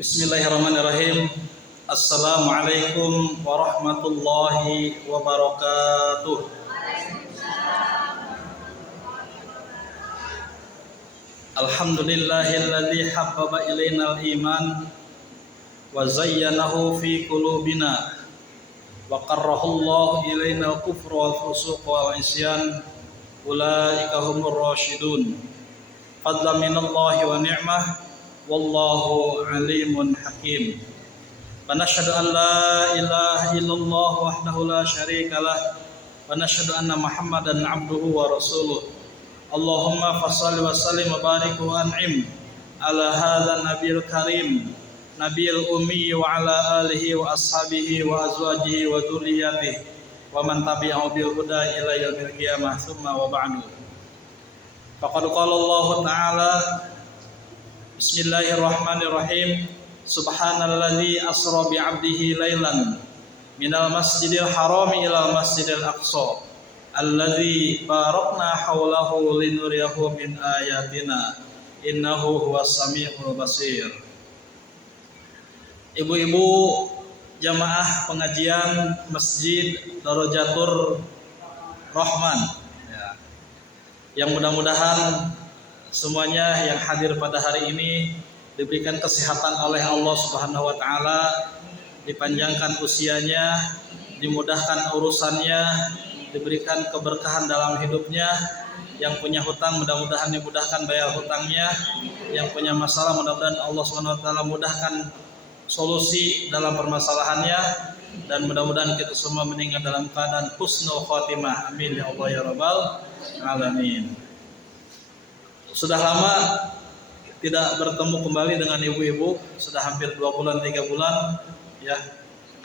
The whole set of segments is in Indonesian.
Bismillahirrahmanirrahim. Assalamualaikum warahmatullahi wabarakatuh. Alhamdulillahilladzi habbaba ilainal iman wa zayyanahu fi qulubina wa karrahullahu ilainal kufra wal fusuq wal isyan ulaika humur rasyidun. Fadlan minallahi wa ni'mah wallahu alimun hakim. Wa nashhadu an la ilaha illallah wahdahu la syarikalah wa nashhadu anna Muhammadan abduhu wa rasuluh. Allahumma fashalli wa sallim wa barik wa an'im ala hadzal nabiyil karim nabiyil ummi wa ala alihi wa ashabihi wa azwajihi wa dzurriyyatihi wa man tabi'ahu bil huda ila yaumil qiyamah tsumma wa ba'du. Faqad qala Allah ta'ala Bismillahirrahmanirrahim. Subhanalladzi asra bi 'abdihi lailan minal masjidil harami ilal masjidil aqsa alladzi barakna haulahu linuriyahu min ayatina innahu huwas samiul basir. Ibu-ibu jamaah pengajian Masjid Darajatur Rahman, yang mudah-mudahan semuanya yang hadir pada hari ini diberikan kesehatan oleh Allah Subhanahu wa taala, dipanjangkan usianya, dimudahkan urusannya, diberikan keberkahan dalam hidupnya. Yang punya hutang mudah-mudahan dimudahkan bayar hutangnya, yang punya masalah mudah-mudahan Allah Subhanahu wa taala mudahkan solusi dalam permasalahannya, dan mudah-mudahan kita semua meninggal dalam keadaan husnul khotimah. Amin ya Allah ya rabbal alamin. Sudah lama tidak bertemu kembali dengan ibu-ibu, sudah hampir 2 bulan 3 bulan ya.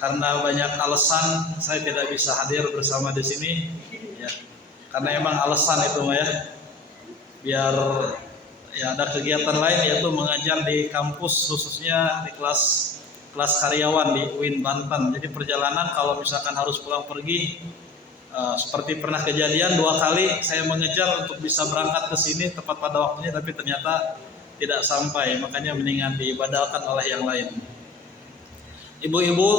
Karena banyak alasan saya tidak bisa hadir bersama di sini ya. Karena emang alasan itu ya. Biar ya ada kegiatan lain, yaitu mengajar di kampus, khususnya di kelas karyawan di UIN Banten. Jadi perjalanan kalau misalkan harus pulang pergi, seperti pernah kejadian 2 kali saya mengejar untuk bisa berangkat ke sini tepat pada waktunya, tapi ternyata tidak sampai, makanya mendingan diibadahkan oleh yang lain. Ibu-ibu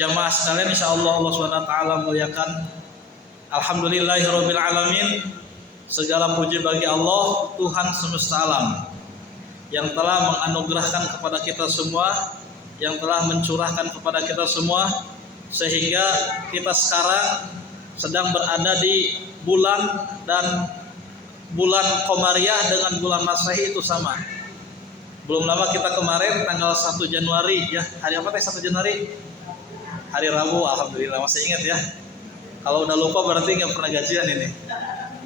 jamaah sekalian, insyaallah Allah SWT muliakan. Alhamdulillahirabbil alamin. Segala puji bagi Allah, Tuhan semesta alam, yang telah menganugerahkan kepada kita semua, yang telah mencurahkan kepada kita semua, sehingga kita sekarang sedang berada di bulan, dan bulan Komariah dengan bulan Masehi itu sama. Belum lama kita kemarin tanggal 1 Januari ya. Hari apa teh 1 Januari? Hari Rabu, alhamdulillah masih ingat ya. Kalau udah lupa berarti nggak pernah gajian ini.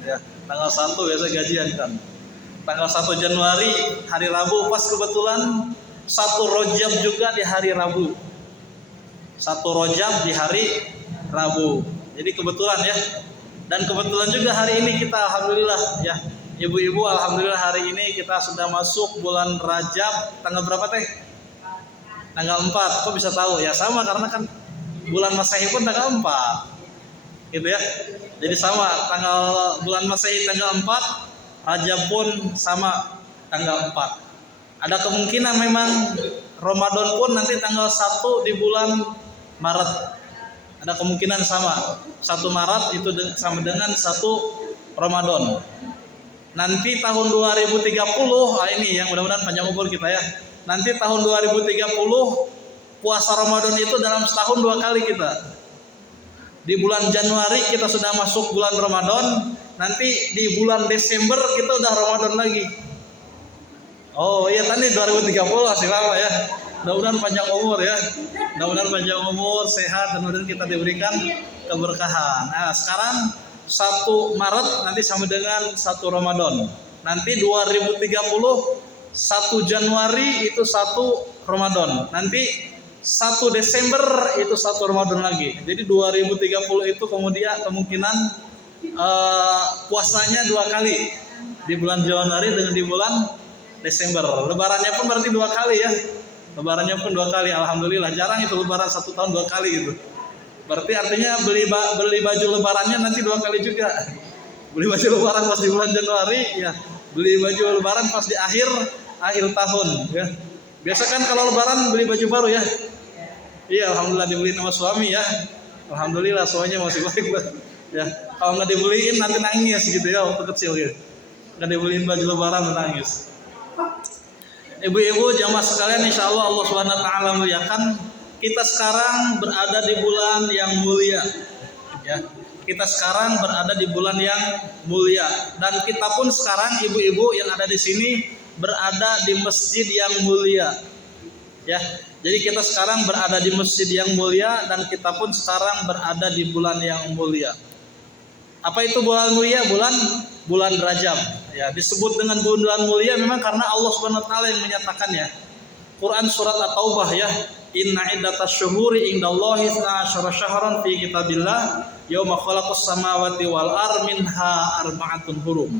Ya, tanggal 1 biasa gajian kan. Tanggal 1 Januari hari Rabu, pas kebetulan 1 Rajab juga di hari Rabu. 1 Rajab di hari Rabu. Jadi kebetulan ya. Dan kebetulan juga hari ini kita alhamdulillah ya, ibu-ibu alhamdulillah hari ini kita sudah masuk bulan Rajab. Tanggal berapa teh? Tanggal 4. Kok bisa tahu? Ya sama, karena kan bulan Masehi pun tanggal 4. Gitu ya. Jadi sama, tanggal bulan Masehi tanggal 4, Rajab pun sama tanggal 4. Ada kemungkinan memang Ramadan pun nanti tanggal 1 di bulan Maret. Ada kemungkinan sama. 1 Maret itu sama dengan 1 Ramadan. Nanti tahun 2030, ini yang mudah-mudahan panjang umur kita ya. Nanti tahun 2030 puasa Ramadan itu dalam setahun 2 kali kita. Di bulan Januari kita sudah masuk bulan Ramadan, nanti di bulan Desember kita udah Ramadan lagi. Oh iya, tadi 2030 masih lama ya. Mudah-mudahan panjang umur ya. Mudah-mudahan panjang umur, sehat, dan mudah-mudahan kita diberikan keberkahan. Nah, sekarang 1 Maret nanti sama dengan 1 Ramadan. Nanti 2030 1 Januari itu 1 Ramadan. Nanti 1 Desember itu 1 Ramadan lagi. Jadi 2030 itu kemudian kemungkinan puasanya 2 kali. Di bulan Januari dengan di bulan Desember. Lebarannya pun berarti 2 kali ya. Lebarannya pun 2 kali, alhamdulillah. Jarang itu lebaran 1 tahun 2 kali gitu. Berarti artinya beli baju lebarannya nanti 2 kali juga. Beli baju lebaran pas di bulan Januari ya, beli baju lebaran pas di akhir tahun ya. Biasa kan kalau lebaran beli baju baru ya. Iya, alhamdulillah dibeliin sama suami ya. Alhamdulillah semuanya masih baik. Ya, kalau nggak dibeliin nanti nangis gitu ya waktu kecil gitu. Nggak dibeliin baju lebaran nangis. Ibu-ibu jamaah sekalian, insya Allah Allah Subhanahu Wa Taala muliakan. Kita sekarang berada di bulan yang mulia. Ya, kita sekarang berada di bulan yang mulia. Dan kita pun sekarang ibu-ibu yang ada di sini berada di masjid yang mulia. Ya, jadi kita sekarang berada di masjid yang mulia dan kita pun sekarang berada di bulan yang mulia. Apa itu bulan mulia? Bulan Rajab. Ya, disebut dengan bulan mulia memang karena Allah Subhanahu wa taala yang menyatakannya. Quran surat At-Taubah ya. Inna iddatasy syuhuri indallahi 12 syahran fi kitabillah yauma khalaqas samawati wal ardh minha arba'atun hurum.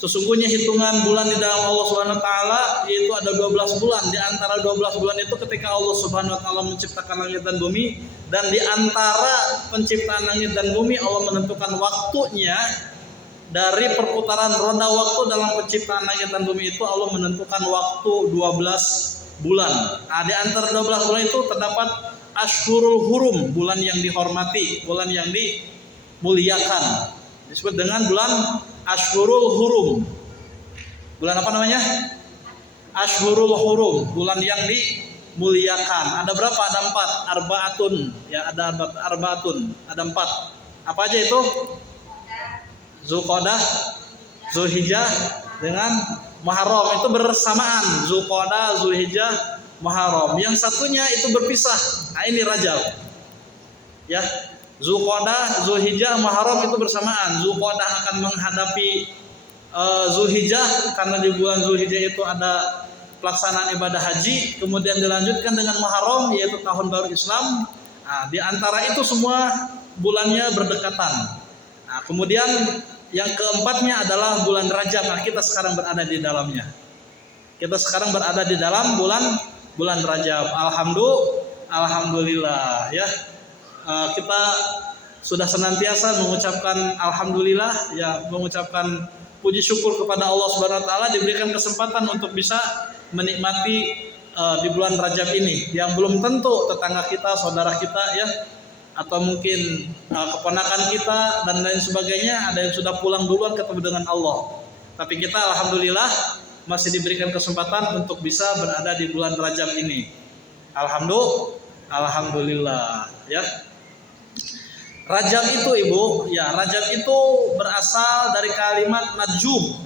Sesungguhnya hitungan bulan di dalam Allah Subhanahu wa taala yaitu ada 12 bulan. Di antara 12 bulan itu ketika Allah Subhanahu wa taala menciptakan langit dan bumi, dan di antara penciptaan langit dan bumi Allah menentukan waktunya. Dari perputaran roda waktu dalam penciptaan langit dan bumi itu Allah menentukan waktu 12 bulan. Nah, di antara 12 bulan itu terdapat Ashhurul Hurum, bulan yang dihormati, bulan yang dimuliakan. Disebut dengan bulan Ashhurul Hurum. Bulan apa namanya? Ashhurul Hurum, bulan yang dimuliakan. Ada berapa? Ada 4. Arbaatun. Ya, ada arbaatun. Ada 4. Apa aja itu? Zulqa'dah, Zulhijjah dengan Muharram itu bersamaan. Zulqa'dah, Zulhijjah, Muharram. Yang satunya itu berpisah. Nah, ini Rajab. Ya. Zulqa'dah, Zulhijjah, Muharram itu bersamaan. Zulqa'dah akan menghadapi Zulhijjah karena di bulan Zulhijjah itu ada pelaksanaan ibadah haji, kemudian dilanjutkan dengan Muharram yaitu tahun baru Islam. Nah, di antara itu semua bulannya berdekatan. Nah, kemudian yang keempatnya adalah bulan Rajab. Nah, kita sekarang berada di dalamnya. Kita sekarang berada di dalam bulan Rajab. Alhamdulillah ya. Kita sudah senantiasa mengucapkan alhamdulillah ya, mengucapkan puji syukur kepada Allah Subhanahu wa taala diberikan kesempatan untuk bisa menikmati di bulan Rajab ini yang belum tentu tetangga kita, saudara kita ya, atau mungkin keponakan kita dan lain sebagainya ada yang sudah pulang duluan ketemu dengan Allah. Tapi kita alhamdulillah masih diberikan kesempatan untuk bisa berada di bulan Rajab ini. Alhamdulillah ya. Rajab itu ibu, ya Rajab itu berasal dari kalimat marjum.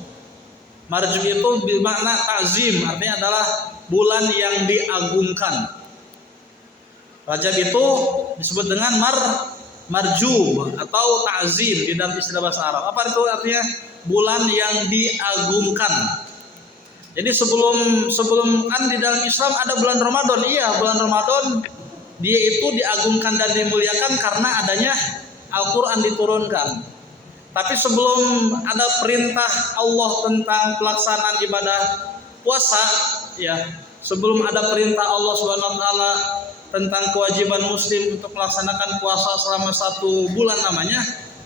Marjum itu bermakna ta'zim, artinya adalah bulan yang diagungkan. Rajab itu disebut dengan marjum atau ta'zim di dalam istilah bahasa Arab. Apa itu artinya? Bulan yang diagungkan. Jadi sebelum kan di dalam Islam ada bulan Ramadan. Iya, bulan Ramadan dia itu diagungkan dan dimuliakan karena adanya Al-Qur'an diturunkan. Tapi sebelum ada perintah Allah tentang pelaksanaan ibadah puasa, ya, sebelum ada perintah Allah Subhanahu wa taala tentang kewajiban muslim untuk melaksanakan puasa selama 1 bulan namanya,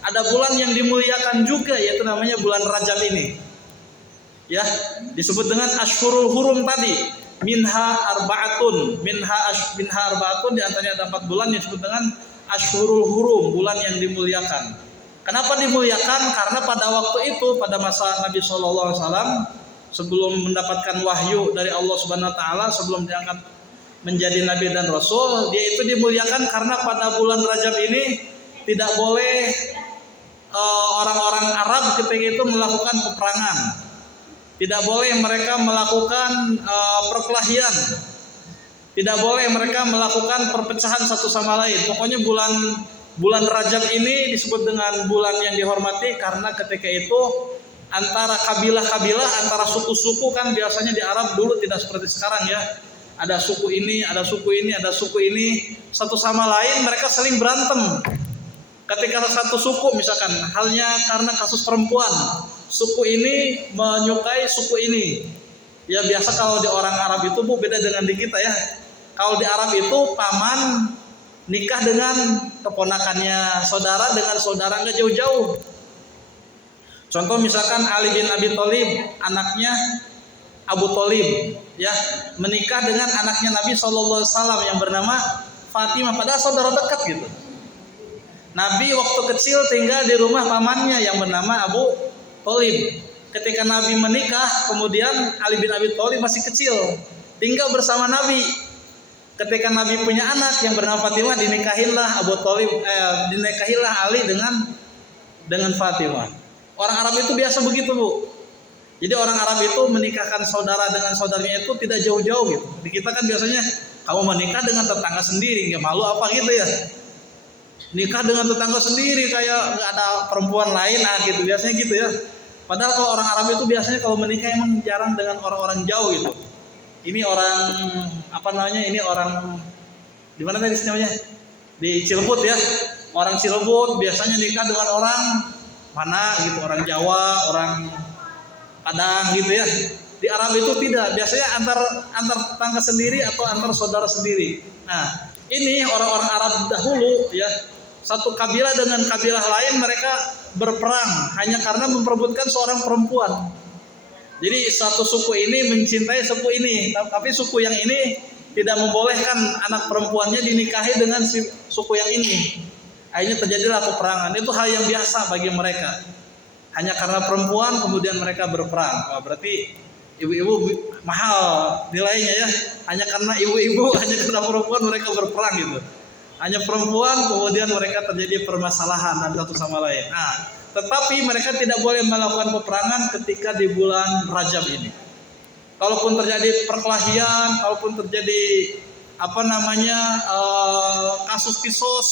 ada bulan yang dimuliakan juga yaitu namanya bulan Rajab ini. Ya, disebut dengan Ashhurul Hurum tadi. Minha arba'atun di antaranya ada 4 bulan yang disebut dengan Ashhurul Hurum, bulan yang dimuliakan. Kenapa dimuliakan? Karena pada waktu itu, pada masa Nabi SAW, sebelum mendapatkan wahyu dari Allah Subhanahu wa taala, sebelum diangkat menjadi nabi dan rasul, dia itu dimuliakan karena pada bulan Rajab ini tidak boleh orang-orang Arab ketika itu melakukan peperangan. Tidak boleh mereka melakukan perkelahian. Tidak boleh mereka melakukan perpecahan satu sama lain. Pokoknya bulan Rajab ini disebut dengan bulan yang dihormati karena ketika itu antara kabilah-kabilah, antara suku-suku kan biasanya di Arab dulu tidak seperti sekarang ya. Ada suku ini, ada suku ini, ada suku ini, satu sama lain mereka saling berantem. Ketika satu suku misalkan halnya karena kasus perempuan, suku ini menyukai suku ini. Ya biasa kalau di orang Arab itu Bu beda dengan di kita ya. Kalau di Arab itu paman nikah dengan keponakannya, saudara dengan saudara nggak jauh-jauh. Contoh misalkan Ali bin Abi Thalib anaknya Abu Thalib, ya, menikah dengan anaknya Nabi SAW yang bernama Fatimah, padahal saudara dekat gitu. Nabi waktu kecil tinggal di rumah pamannya yang bernama Abu Thalib. Ketika Nabi menikah, kemudian Ali bin Abi Thalib masih kecil, tinggal bersama Nabi. Ketika Nabi punya anak yang bernama Fatimah, dinikahilah dinikahilah Ali dengan Fatimah. Orang Arab itu biasa begitu, Bu. Jadi orang Arab itu menikahkan saudara dengan saudaranya itu tidak jauh-jauh gitu. Di kita kan biasanya kamu menikah dengan tetangga sendiri, nggak malu apa gitu ya. Nikah dengan tetangga sendiri kayak nggak ada perempuan lain gitu, biasanya gitu ya. Padahal kalau orang Arab itu biasanya kalau menikah emang jarang dengan orang-orang jauh gitu. Ini orang Ini orang di mana tadi namanya? Di Cilebut ya. Orang Cilebut biasanya nikah dengan orang mana gitu, orang Jawa, orang Padang gitu ya. Di Arab itu tidak, biasanya antar tetangga sendiri atau antar saudara sendiri. Nah, ini orang-orang Arab dahulu ya, satu kabilah dengan kabilah lain mereka berperang hanya karena memperebutkan seorang perempuan. Jadi satu suku ini mencintai suku ini, tapi suku yang ini tidak membolehkan anak perempuannya dinikahi dengan suku yang ini. Akhirnya terjadilah peperangan. Itu hal yang biasa bagi mereka. Hanya karena perempuan kemudian mereka berperang. Wah, berarti ibu-ibu mahal nilainya ya. Hanya karena ibu-ibu, hanya karena perempuan mereka berperang gitu. Hanya perempuan kemudian mereka terjadi permasalahan satu sama lain. Nah, tetapi mereka tidak boleh melakukan peperangan ketika di bulan Rajab ini. Kalaupun terjadi perkelahian, kalaupun terjadi kasus kisos,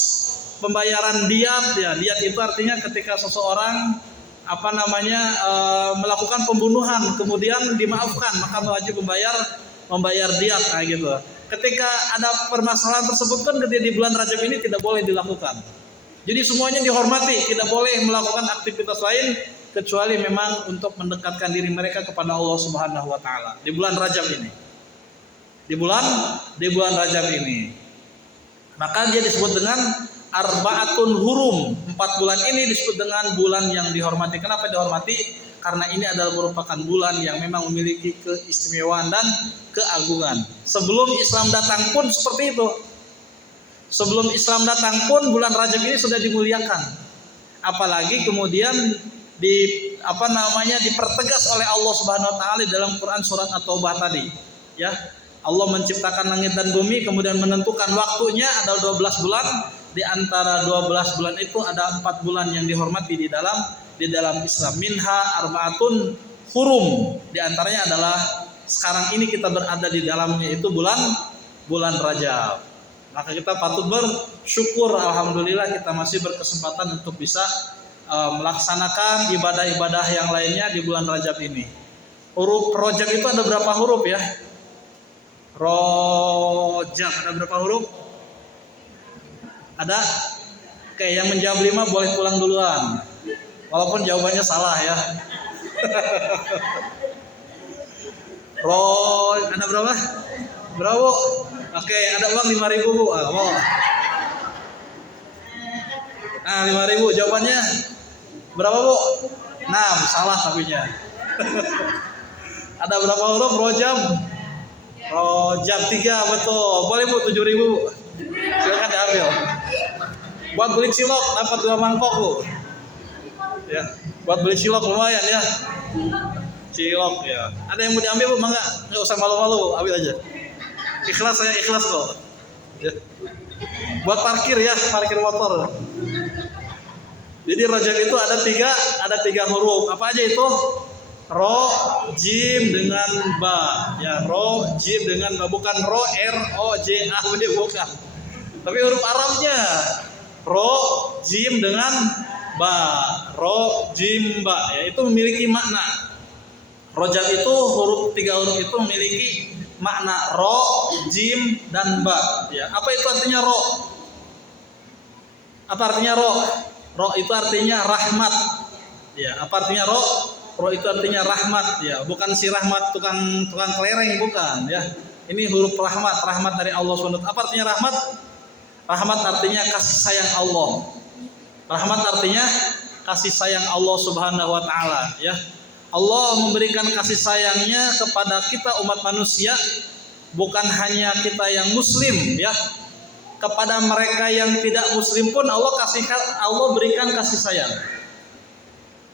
pembayaran diat ya. Diat itu artinya ketika seseorang melakukan pembunuhan kemudian dimaafkan, maka wajib membayar diat gitu. Ketika ada permasalahan tersebut kan di bulan Rajab ini tidak boleh dilakukan. Jadi semuanya dihormati, tidak boleh melakukan aktivitas lain kecuali memang untuk mendekatkan diri mereka kepada Allah Subhanahu wa taala di bulan Rajab ini. Di bulan Rajab ini. Maka dia disebut dengan Arba'atun Hurum. 4 bulan ini disebut dengan bulan yang dihormati. Kenapa dihormati? Karena ini adalah merupakan bulan yang memang memiliki keistimewaan dan keagungan. Sebelum Islam datang pun seperti itu. Sebelum Islam datang pun bulan Rajab ini sudah dimuliakan. Apalagi kemudian dipertegas oleh Allah Subhanahu wa taala dalam Quran surat At-Taubah tadi. Ya. Allah menciptakan langit dan bumi kemudian menentukan waktunya ada 12 bulan. Di antara 12 bulan itu ada 4 bulan yang dihormati di dalam Islam. Minha arba'atun hurum. Di antaranya adalah sekarang ini kita berada di dalamnya itu bulan Rajab. Maka kita patut bersyukur, alhamdulillah kita masih berkesempatan untuk bisa melaksanakan ibadah-ibadah yang lainnya di bulan Rajab ini. Huruf Rajab itu ada berapa huruf ya? Rajab ada berapa huruf? Ada? Oke, yang menjawab 5 boleh pulang duluan. Walaupun jawabannya salah ya. Ada berapa? Berapa? Oke, ada uang 5.000 Bu. Mau. 5.000 jawabannya berapa Bu? 6, salah tapinya. Ada berapa huruf Rajab? Rajab 3, betul. Boleh Bu 7.000. Silakan diambil. Buat beli cilok dapat 2 mangkok Bu. Ya, buat beli cilok lumayan ya. Cilok ya. Ada yang mau diambil Bu? Enggak usah malu-malu, ambil aja. Ikhlas, saya ikhlas kok. Ya. Buat parkir ya, parkir motor. Jadi Rajab itu ada tiga huruf. Apa aja itu? Ro, jim dengan ba. Ya, ro, jim dengan ba, bukan ro, r, o, j, a, b, bukan. Tapi huruf Arabnya ro, jim dengan ba. Ro, jim, ba. Ya, itu memiliki makna. Rajab itu 3 huruf itu memiliki makna ro, jim, dan ba. Ya, apa itu artinya ro? Apa artinya ro? Ro itu artinya rahmat. Ya, apa artinya ro? Ro itu artinya rahmat. Ya, bukan si rahmat tukang kelereng, bukan. Ya, ini huruf rahmat dari Allah SWT. Apa artinya rahmat? Rahmat artinya kasih sayang Allah. Rahmat artinya kasih sayang Allah Subhanahu wa taala, ya. Allah memberikan kasih sayangnya kepada kita umat manusia, bukan hanya kita yang muslim ya. Kepada mereka yang tidak muslim pun Allah berikan kasih sayang.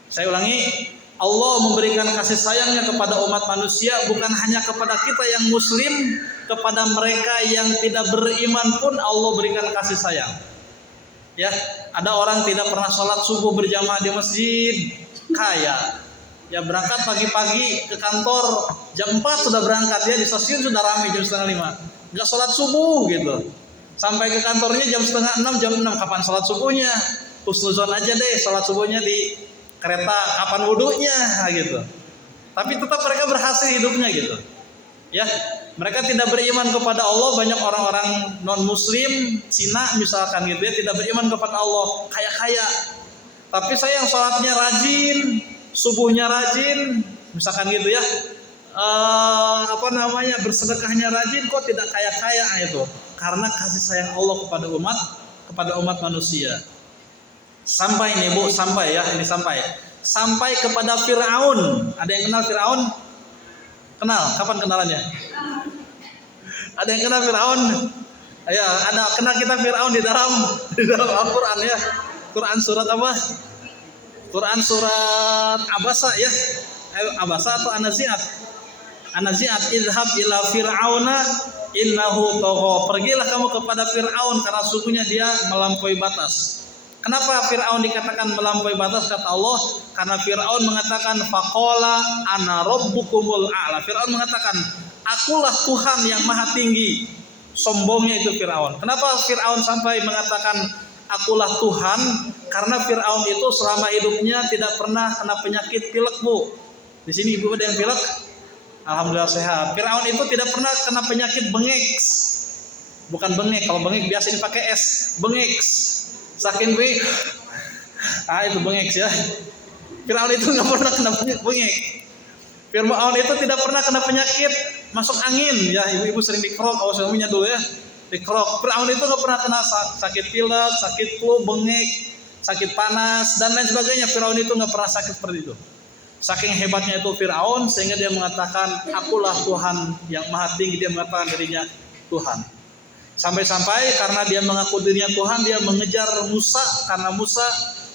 Saya ulangi, Allah memberikan kasih sayangnya kepada umat manusia, bukan hanya kepada kita yang muslim, kepada mereka yang tidak beriman pun Allah berikan kasih sayang. Ya, ada orang tidak pernah sholat subuh berjamaah di masjid, kaya. Ya berangkat pagi-pagi ke kantor, jam 4 sudah berangkat ya, di stasiun sudah ramai jam setengah 5. Enggak sholat subuh gitu. Sampai ke kantornya jam setengah 6, jam 6 kapan sholat subuhnya? Husnuzon aja deh sholat subuhnya di kereta, kapan wudunya gitu. Tapi tetap mereka berhasil hidupnya gitu. Ya, mereka tidak beriman kepada Allah. Banyak orang-orang non muslim Cina misalkan gitu ya, tidak beriman kepada Allah, kaya-kaya. Tapi saya yang sholatnya rajin, subuhnya rajin, misalkan gitu ya. Bersedekahnya rajin, kok tidak kaya-kaya itu? Karena kasih sayang Allah kepada umat manusia. Sampai nih Bu, sampai kepada Firaun. Ada yang kenal Firaun? Kenal? Kapan kenalannya? Ada yang kenal Firaun? Ya, ada kenal kita Firaun di dalam Al-Qur'an ya. Quran surat apa? Quran surat Abasa ya. Abasa atau An-Nazi'at? An-Nazi'at, idhab ila fir'auna innahu tagha. Pergilah kamu kepada Fir'aun karena sungguhnya dia melampaui batas. Kenapa Fir'aun dikatakan melampaui batas? Kata Allah, karena Fir'aun mengatakan faqala ana rabbukumul a'la. Fir'aun mengatakan, akulah Tuhan yang maha tinggi. Sombongnya itu Fir'aun. Kenapa Fir'aun sampai mengatakan akulah Tuhan? Karena Fir'aun itu selama hidupnya tidak pernah kena penyakit pilek Bu. Di sini Ibu ada yang pilek? Alhamdulillah sehat. Fir'aun itu tidak pernah kena penyakit bengek. Bukan bengek, kalau bengek biasa dipakai es. Bengek. Saking bengek. Itu bengek ya. Fir'aun itu nggak pernah kena bengek. Fir'aun itu tidak pernah kena penyakit masuk angin. Ya, ibu-ibu sering dikerok, awas suaminya dulu ya. Dikerok. Fir'aun itu nggak pernah kena sakit pilek, sakit flu, bengek, sakit panas dan lain sebagainya. Fir'aun itu nggak pernah sakit seperti itu. Saking hebatnya itu Fir'aun sehingga dia mengatakan akulah Tuhan yang maha tinggi. Dia mengatakan dirinya Tuhan. Sampai-sampai karena dia mengaku dirinya Tuhan, dia mengejar Musa karena Musa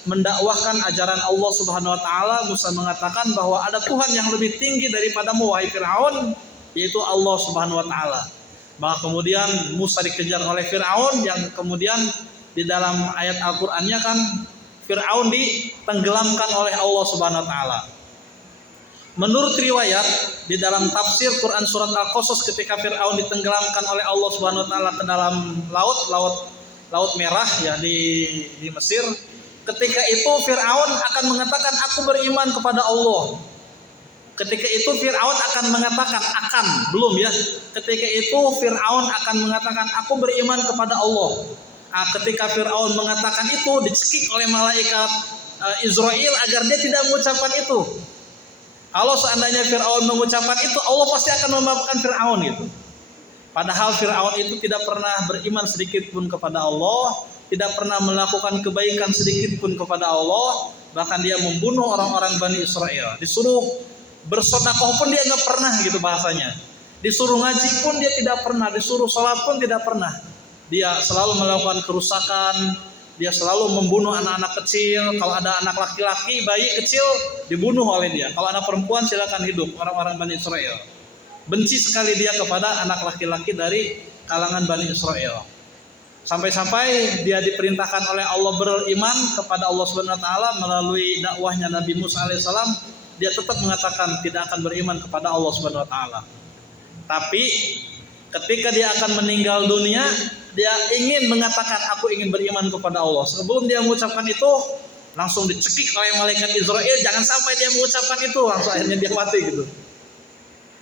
mendakwahkan ajaran Allah Subhanahu wa taala. Musa mengatakan bahwa ada Tuhan yang lebih tinggi daripadamu wahai Fir'aun, yaitu Allah Subhanahu wa taala. Maka kemudian Musa dikejar oleh Fir'aun yang kemudian di dalam ayat Al-Qur'annya kan Fir'aun ditenggelamkan oleh Allah Subhanahu wa taala. Menurut riwayat di dalam tafsir Quran surat Al-Qasas, ketika Fir'aun ditenggelamkan oleh Allah Subhanahu wa taala ke dalam laut merah ya di Mesir, ketika itu Fir'aun akan mengatakan aku beriman kepada Allah. Ketika itu Fir'aun akan mengatakan belum ya. Ketika itu Fir'aun akan mengatakan aku beriman kepada Allah. Ketika Fir'aun mengatakan itu dicekik oleh malaikat Israel agar dia tidak mengucapkan itu. Kalau seandainya Fir'aun mengucapkan itu, Allah pasti akan memaafkan Fir'aun gitu. Padahal Fir'aun itu tidak pernah beriman sedikit pun kepada Allah, tidak pernah melakukan kebaikan sedikit pun kepada Allah, bahkan dia membunuh orang-orang Bani Israel. Disuruh bersedekah pun dia nggak pernah gitu bahasanya. Disuruh ngaji pun dia tidak pernah, disuruh sholat pun tidak pernah. Dia selalu melakukan kerusakan. Dia selalu membunuh anak-anak kecil. Kalau ada anak laki-laki, bayi kecil dibunuh oleh dia. Kalau anak perempuan silakan hidup. Orang-orang Bani Israel benci sekali dia kepada anak laki-laki dari kalangan Bani Israel. Sampai-sampai dia diperintahkan oleh Allah beriman kepada Allah Subhanahu wa taala melalui dakwahnya Nabi Musa alaihissalam. Dia tetap mengatakan tidak akan beriman kepada Allah Subhanahu wa taala. Tapi ketika dia akan meninggal dunia, dia ingin mengatakan aku ingin beriman kepada Allah. Sebelum dia mengucapkan itu, langsung dicekik oleh malaikat Israel. Jangan sampai dia mengucapkan itu, langsung akhirnya dia mati gitu.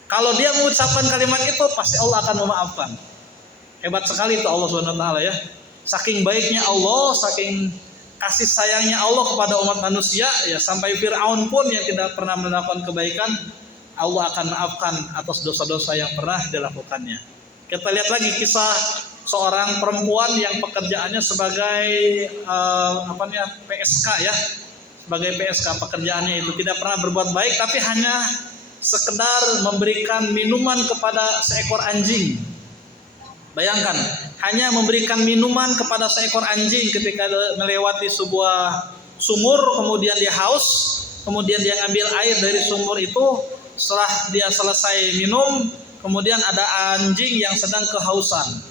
Kalau dia mengucapkan kalimat itu, pasti Allah akan memaafkan. Hebat sekali itu Allah Subhanahu wa taala ya. Saking baiknya Allah, saking kasih sayangnya Allah kepada umat manusia ya, sampai Fir'aun pun yang tidak pernah melakukan kebaikan, Allah akan maafkan atas dosa-dosa yang pernah dilakukannya. Kita lihat lagi kisah seorang perempuan yang pekerjaannya sebagai PSK ya, sebagai PSK pekerjaannya itu tidak pernah berbuat baik, tapi hanya sekedar memberikan minuman kepada seekor anjing. Bayangkan, hanya memberikan minuman kepada seekor anjing ketika melewati sebuah sumur, kemudian dia haus, kemudian dia ngambil air dari sumur itu. Setelah dia selesai minum, kemudian ada anjing yang sedang kehausan.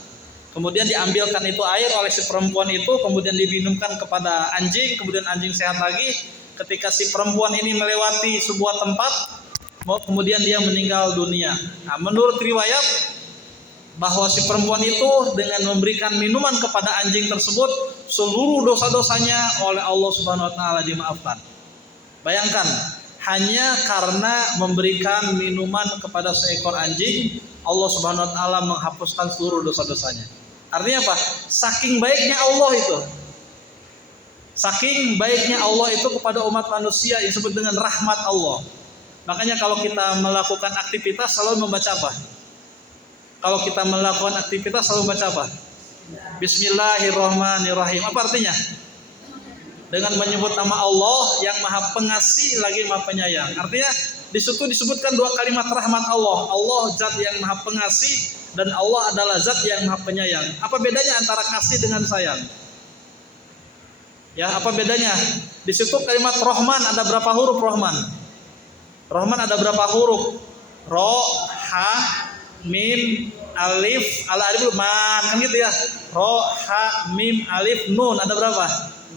Kemudian diambilkan itu air oleh si perempuan itu, kemudian diminumkan kepada anjing, kemudian anjing sehat lagi. Ketika si perempuan ini melewati sebuah tempat, kemudian dia meninggal dunia. Nah, menurut riwayat bahwa si perempuan itu dengan memberikan minuman kepada anjing tersebut, seluruh dosa-dosanya oleh Allah Subhanahu wa taala dimaafkan. Bayangkan, hanya karena memberikan minuman kepada seekor anjing, Allah Subhanahu wa taala menghapuskan seluruh dosa-dosanya. Artinya apa? Saking baiknya Allah itu. Saking baiknya Allah itu kepada umat manusia yang disebut dengan rahmat Allah. Makanya kalau kita melakukan aktivitas selalu membaca apa? Kalau kita melakukan aktivitas selalu baca apa? Bismillahirrahmanirrahim. Apa artinya? Dengan menyebut nama Allah yang Maha Pengasih lagi Maha Penyayang. Artinya di situ disebutkan dua kalimat rahmat Allah. Allah zat yang Maha Pengasih dan Allah adalah zat yang Maha Penyayang. Apa bedanya antara kasih dengan sayang? Ya, apa bedanya? Di situ kalimat Rahman ada berapa huruf Rahman? Rahman ada berapa huruf? Ro, ha, mim, alif, alif man, kan gitu ya. Ro, ha, mim, alif, nun, ada berapa?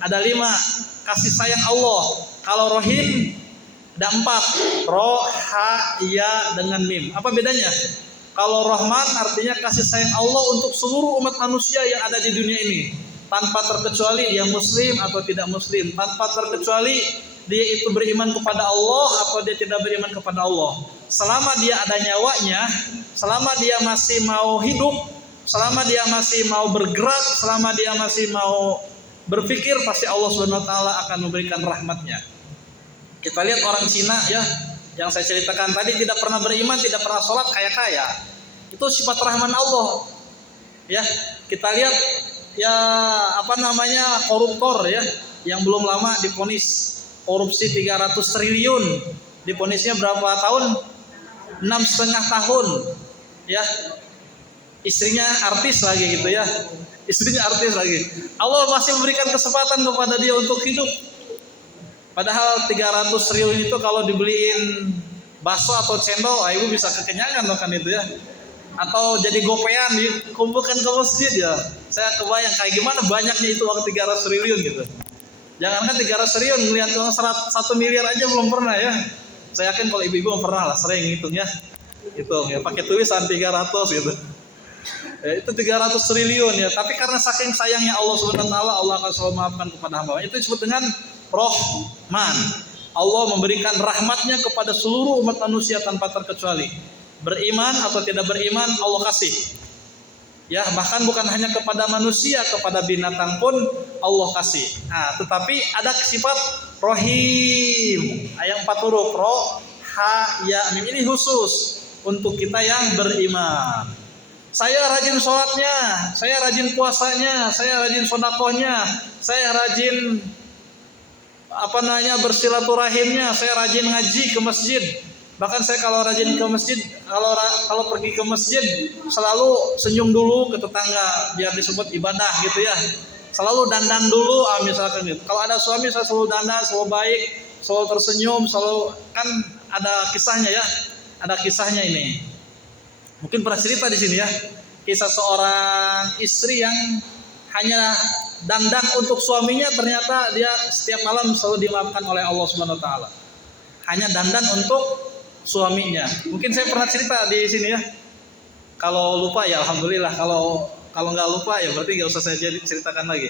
Ada 5. Kasih sayang Allah. Kalau rohim ada 4. Ro, ha, ya dengan mim. Apa bedanya? Kalau Rahman artinya kasih sayang Allah untuk seluruh umat manusia yang ada di dunia ini, tanpa terkecuali dia muslim atau tidak muslim, tanpa terkecuali dia itu beriman kepada Allah atau dia tidak beriman kepada Allah. Selama dia ada nyawanya, selama dia masih mau hidup, selama dia masih mau bergerak, selama dia masih mau berpikir, pasti Allah Subhanahu wa taala akan memberikan rahmatnya. Kita lihat orang Cina ya, yang saya ceritakan tadi, tidak pernah beriman, tidak pernah sholat, kaya-kaya. Itu sifat rahman Allah. Ya, kita lihat ya koruptor ya, yang belum lama divonis korupsi 300 triliun. Divonisnya berapa tahun? 6,5 tahun. Ya. Istrinya artis lagi gitu ya. Istrinya artis lagi. Allah masih memberikan kesempatan kepada dia untuk hidup. Padahal 300 triliun itu kalau dibeliin bakso atau cendol, ibu bisa kekenyangan loh kan itu ya. Atau jadi gopean dikumpulkan ke masjid ya. Saya kebayang kayak gimana banyaknya itu uang 300 triliun gitu. Jangankan 300 triliun, melihat uang 1 miliar aja belum pernah ya. Saya yakin kalau ibu-ibu pernah lah, sering hitung ya. Hitung ya, pakai tulisan 300 gitu. Ya, itu 300 triliun ya. Tapi karena saking sayangnya Allah Subhanahu wa taala, Allah akan selalu maafkan kepada hamba. Itu disebut dengan Rahman. Allah memberikan rahmatnya kepada seluruh umat manusia tanpa terkecuali. Beriman atau tidak beriman, Allah kasih. Ya, bahkan bukan hanya kepada manusia, kepada binatang pun Allah kasih. Nah, tetapi ada sifat Rohim. Ayat 4 huruf Ro, Ha, Ya, Mim. Ini khusus untuk kita yang beriman. Saya rajin sholatnya, saya rajin puasanya, saya rajin sodakohnya, saya rajin bersilaturahimnya, saya rajin ngaji ke masjid. Bahkan saya kalau rajin ke masjid, kalau pergi ke masjid selalu senyum dulu ke tetangga biar disebut ibadah gitu ya. Selalu dandan dulu misalkan gitu. Kalau ada suami saya selalu dandan, selalu baik, selalu tersenyum, selalu, kan ada kisahnya ya. Ada kisahnya ini. Mungkin pernah cerita di sini ya. Kisah seorang istri yang hanya dandan untuk suaminya, ternyata dia setiap malam selalu dimaafkan oleh Allah Subhanahu wa taala. Hanya dandan untuk suaminya. Mungkin saya pernah cerita di sini ya. Kalau lupa ya alhamdulillah, kalau nggak lupa ya berarti nggak usah saya ceritakan lagi.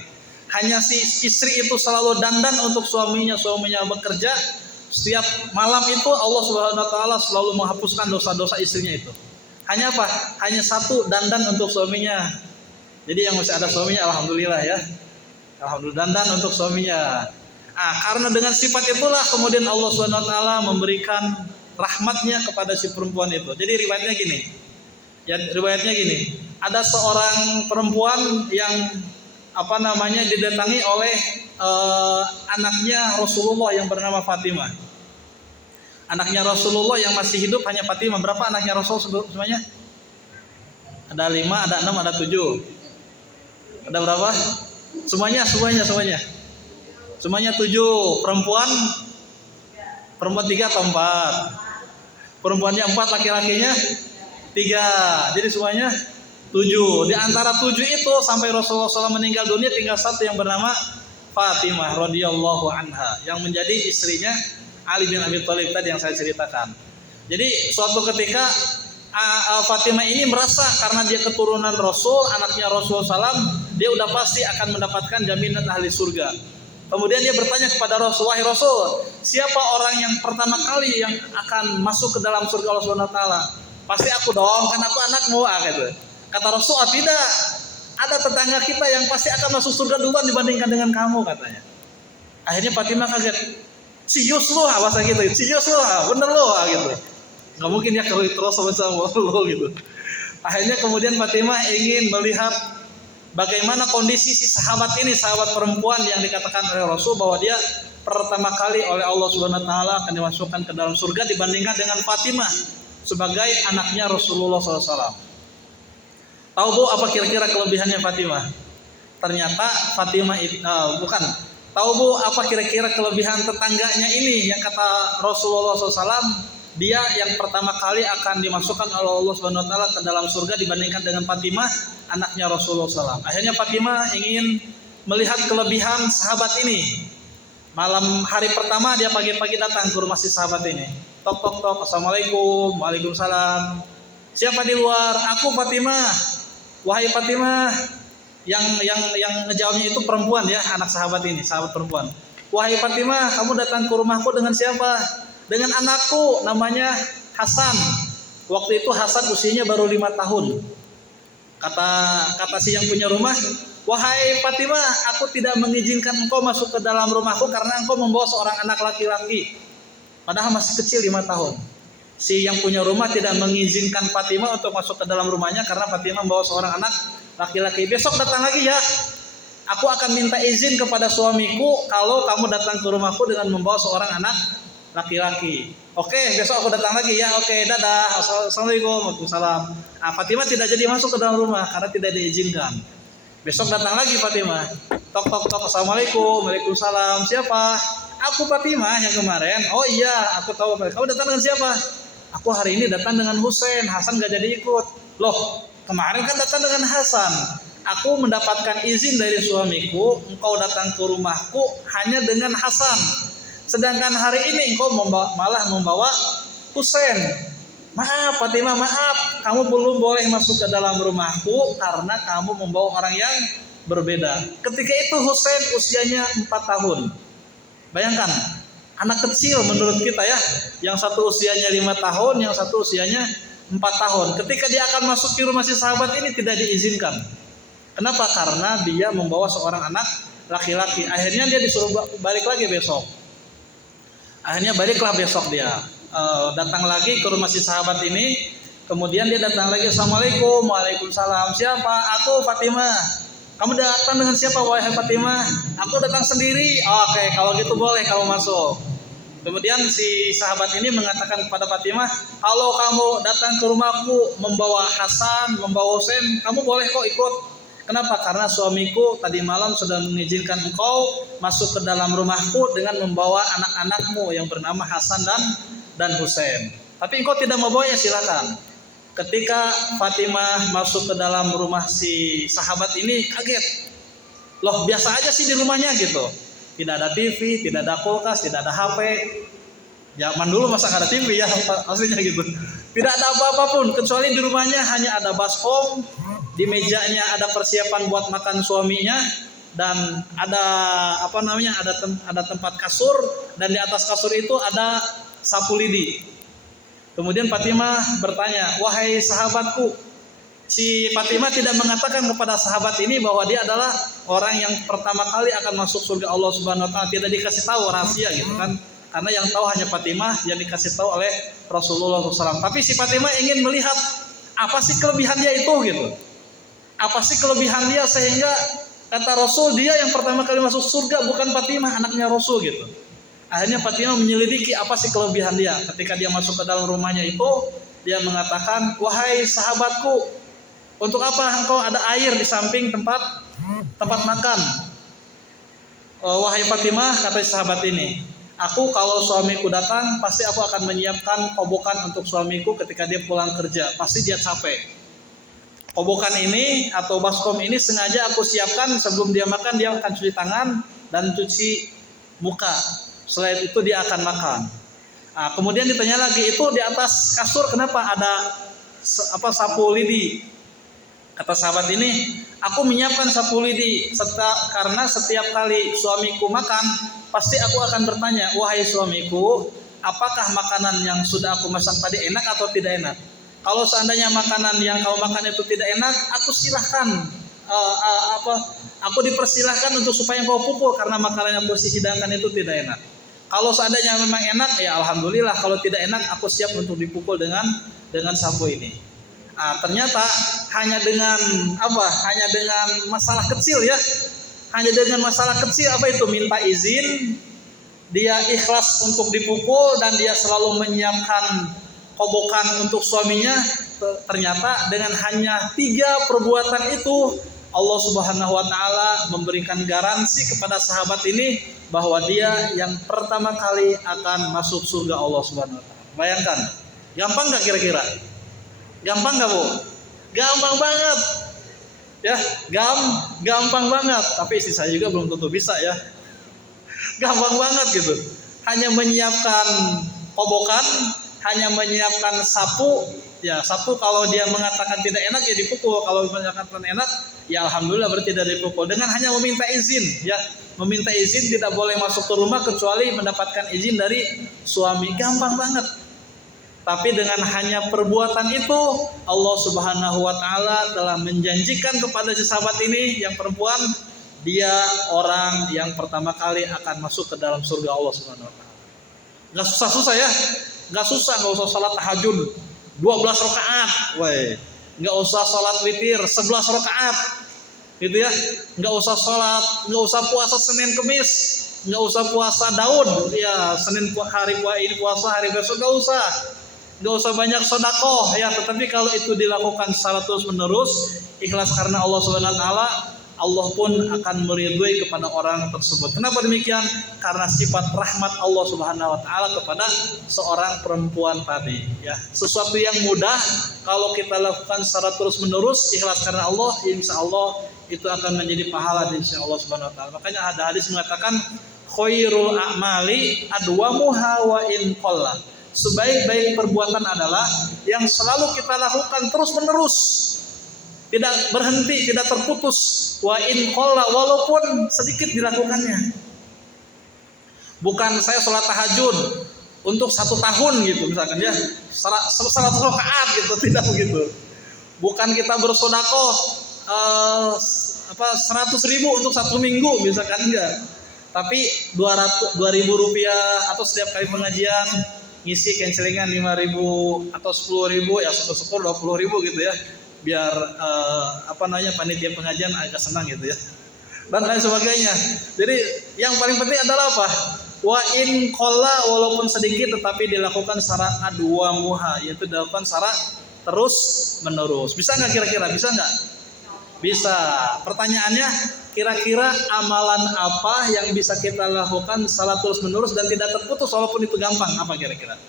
Hanya si istri itu selalu dandan untuk suaminya bekerja. Setiap malam itu Allah Subhanahu wa taala selalu menghapuskan dosa-dosa istrinya itu. Hanya apa? Hanya satu, dandan untuk suaminya. Jadi yang masih ada suaminya alhamdulillah ya. Alhamdulillah dandan untuk suaminya. Karena dengan sifat itulah kemudian Allah Subhanahu wa taala memberikan rahmatnya kepada si perempuan itu. Jadi riwayatnya gini. Ya, riwayatnya gini. Ada seorang perempuan yang didatangi oleh anaknya Rasulullah yang bernama Fatimah. Anaknya Rasulullah yang masih hidup hanya Fatimah. Berapa anaknya Rasul semuanya? Ada 5, ada 6, ada 7. Ada berapa? Semuanya 7. Perempuan 3 atau 4? Perempuannya 4, laki-lakinya 3. Jadi semuanya 7. Di antara 7 itu sampai Rasulullah SAW meninggal dunia tinggal satu yang bernama Fatimah radhiyallahu anha yang menjadi istrinya Ali bin Abi Thalib tadi yang saya ceritakan. Jadi suatu ketika Fatimah ini merasa karena dia keturunan Rasul, anaknya Rasulullah SAW, dia udah pasti akan mendapatkan jaminan ahli surga. Kemudian dia bertanya kepada Rasul, wahai Rasul, siapa orang yang pertama kali yang akan masuk ke dalam surga Allah Subhanahu Wa Taala? Pasti aku dong, kan aku anakmu, gitu. Kata Rasul, tidak. Ada tetangga kita yang pasti akan masuk surga duluan dibandingkan dengan kamu, katanya. Akhirnya Fatimah kaget. Sius lu, bahasa gitu. Sius lu, bener lu, gitu. Nggak mungkin ya kalau terus sama lu, gitu. Akhirnya kemudian Fatimah ingin melihat bagaimana kondisi si sahabat ini, sahabat perempuan yang dikatakan oleh Rasul bahwa dia pertama kali oleh Allah Subhanahu Wa Taala akan dimasukkan ke dalam surga dibandingkan dengan Fatimah sebagai anaknya Rasulullah SAW. Tahu bu apa kira-kira kelebihannya Fatimah? Ternyata Fatimah Tahu bu apa kira-kira kelebihan tetangganya ini yang kata Rasulullah SAW? Dia yang pertama kali akan dimasukkan oleh Allah Subhanahu Wa Taala ke dalam surga dibandingkan dengan Fatimah, anaknya Rasulullah SAW. Akhirnya Fatimah ingin melihat kelebihan sahabat ini. Malam hari pertama dia pagi-pagi datang ke rumah si sahabat ini. Tok tok tok, assalamualaikum, waalaikumsalam. Siapa di luar? Aku Fatimah. Wahai Fatimah, yang ngejawabnya itu perempuan ya, anak sahabat ini, sahabat perempuan. Wahai Fatimah, kamu datang ke rumahku dengan siapa? Dengan anakku, namanya Hasan. Waktu itu Hasan usianya baru 5 tahun. Kata si yang punya rumah, wahai Fatimah, aku tidak mengizinkan engkau masuk ke dalam rumahku karena engkau membawa seorang anak laki-laki. Padahal masih kecil 5 tahun. Si yang punya rumah tidak mengizinkan Fatimah untuk masuk ke dalam rumahnya karena Fatimah membawa seorang anak laki-laki. Besok datang lagi ya. Aku akan minta izin kepada suamiku kalau kamu datang ke rumahku dengan membawa seorang anak laki-laki. Oke, besok aku datang lagi ya. Oke, dadah. Assalamualaikum. Waalaikumsalam. Nah, Fatimah tidak jadi masuk ke dalam rumah karena tidak diizinkan. Besok datang lagi Fatimah. Tok tok tok. Assalamualaikum. Waalaikumsalam. Siapa? Aku Fatimah yang kemarin. Oh iya, aku tahu. Kamu datang dengan siapa? Aku hari ini datang dengan Husain. Hasan gak jadi ikut. Loh, kemarin kan datang dengan Hasan. Aku mendapatkan izin dari suamiku, engkau datang ke rumahku hanya dengan Hasan. Sedangkan hari ini engkau malah membawa Husain. Maaf Fatimah, maaf. Kamu belum boleh masuk ke dalam rumahku karena kamu membawa orang yang berbeda. Ketika itu Husain usianya 4 tahun. Bayangkan, anak kecil menurut kita ya. Yang satu usianya 5 tahun, yang satu usianya 4 tahun. Ketika dia akan masuk di rumah si sahabat ini tidak diizinkan. Kenapa? Karena dia membawa seorang anak laki-laki. Akhirnya dia disuruh balik lagi besok. Akhirnya baliklah besok dia. Datang lagi ke rumah si sahabat ini. Kemudian dia datang lagi. Assalamualaikum. Waalaikumsalam. Siapa? Aku Fatimah. Kamu datang dengan siapa wahai Fatimah? Aku datang sendiri. Oke, kalau gitu boleh kamu masuk. Kemudian si sahabat ini mengatakan kepada Fatimah, kalau kamu datang ke rumahku membawa Hasan, membawa Husain, kamu boleh kok ikut. Kenapa? Karena suamiku tadi malam sudah mengizinkan engkau masuk ke dalam rumahku dengan membawa anak-anakmu yang bernama Hasan dan Husain. Tapi engkau tidak mau bawa ya silakan. Ketika Fatimah masuk ke dalam rumah si sahabat ini kaget. Loh biasa aja sih di rumahnya gitu. Tidak ada TV, tidak ada kulkas, tidak ada HP. Zaman dulu masa nggak ada TV ya aslinya gitu. Tidak ada apa-apa pun kecuali di rumahnya hanya ada baskom. Di mejanya ada persiapan buat makan suaminya dan ada ada tempat kasur dan di atas kasur itu ada sapu lidi. Kemudian Fatimah bertanya, wahai sahabatku. Si Fatimah tidak mengatakan kepada sahabat ini bahwa dia adalah orang yang pertama kali akan masuk surga Allah Subhanahu Wa Taala. Tidak dikasih tahu rahasia gitu kan? Karena yang tahu hanya Fatimah, yang dikasih tahu oleh Rasulullah SAW. Tapi si Fatimah ingin melihat apa sih kelebihan dia itu gitu. Apa sih kelebihan dia sehingga Kata Rasul, dia yang pertama kali masuk surga bukan Fatimah, anaknya Rasul gitu. Akhirnya Fatimah menyelidiki apa sih kelebihan dia. Ketika dia masuk ke dalam rumahnya itu, dia mengatakan, wahai sahabatku, untuk apa engkau ada air di samping tempat makan? Wahai Fatimah, kata sahabat ini, aku kalau suamiku datang, pasti aku akan menyiapkan kobokan untuk suamiku ketika dia pulang kerja. Pasti dia capek. Kobokan ini atau baskom ini sengaja aku siapkan sebelum dia makan, dia akan cuci tangan dan cuci muka. Selain itu dia akan makan. Nah, kemudian ditanya lagi, itu di atas kasur kenapa ada sapu lidi? Kata sahabat ini, aku menyiapkan sapu lidi karena setiap kali suamiku makan, pasti aku akan bertanya, wahai suamiku, apakah makanan yang sudah aku masak tadi enak atau tidak enak? Kalau seandainya makanan yang kau makan itu tidak enak, aku silahkan, aku dipersilahkan untuk supaya kau pukul karena makanan yang aku hidangkan itu tidak enak. Kalau seandainya memang enak, ya alhamdulillah. Kalau tidak enak, aku siap untuk dipukul dengan sapu ini. Ternyata hanya dengan masalah kecil ya, hanya dengan masalah kecil apa itu minta izin, dia ikhlas untuk dipukul dan dia selalu menyiapkan kobokan untuk suaminya. Ternyata dengan hanya 3 perbuatan itu Allah Subhanahu wa taala memberikan garansi kepada sahabat ini bahwa dia yang pertama kali akan masuk surga Allah Subhanahu wa taala. Bayangkan, gampang enggak kira-kira? Gampang enggak, Bu? Gampang banget. Ya, gampang banget, tapi istri saya juga belum tentu bisa ya. Gampang banget gitu. Hanya menyiapkan kobokan, hanya menyiapkan sapu. Ya, sapu kalau dia mengatakan tidak enak ya dipukul, kalau mengatakan enak ya alhamdulillah berarti tidak dipukul. Dengan hanya meminta izin, ya, meminta izin tidak boleh masuk ke rumah kecuali mendapatkan izin dari suami. Gampang banget. Tapi dengan hanya perbuatan itu Allah Subhanahu wa taala telah menjanjikan kepada si sahabat ini yang perempuan, dia orang yang pertama kali akan masuk ke dalam surga Allah Subhanahu wa taala. Enggak susah-susah ya. Enggak usah salat tahajud 12 rakaat, enggak usah salat witir 11 rakaat. Gitu ya. Enggak usah salat, enggak usah puasa Senin Kemis, enggak usah puasa Daud, ya Senin hari ini puasa, hari besok enggak usah. Enggak usah banyak sedekah ya, tetapi kalau itu dilakukan secara terus-menerus, ikhlas karena Allah Subhanahu wa taala, Allah pun akan meridhoi kepada orang tersebut. Kenapa demikian? Karena sifat rahmat Allah Subhanahu wa taala kepada seorang perempuan tadi, ya. Sesuatu yang mudah kalau kita lakukan secara terus-menerus ikhlas karena Allah, insyaallah itu akan menjadi pahala di sisi Allah Subhanahu wa taala. Makanya ada hadis mengatakan khairul a'mali adwamuha wa in qalla. Sebaik-baik perbuatan adalah yang selalu kita lakukan terus-menerus, tidak berhenti, tidak terputus. Wa in qalla, walaupun sedikit dilakukannya. Bukan saya sholat tahajud untuk 1 tahun gitu misalkan ya, 100 rakaat gitu, tidak begitu. Bukan kita bersedekah 100.000 untuk 1 minggu misalkan, enggak. Tapi 2.000 rupiah atau setiap kali pengajian ngisi cancelingan 5.000 atau 10.000 ya, syukur 20.000 gitu ya, biar panitia pengajian agak senang gitu ya, dan lain sebagainya. Jadi yang paling penting adalah apa? Wa in qalla, walaupun sedikit tetapi dilakukan secara adwamuha, yaitu dilakukan secara terus menerus. Bisa nggak kira-kira? Bisa nggak? Bisa. Pertanyaannya, kira-kira amalan apa yang bisa kita lakukan secara terus menerus dan tidak terputus walaupun itu gampang? Apa kira-kira?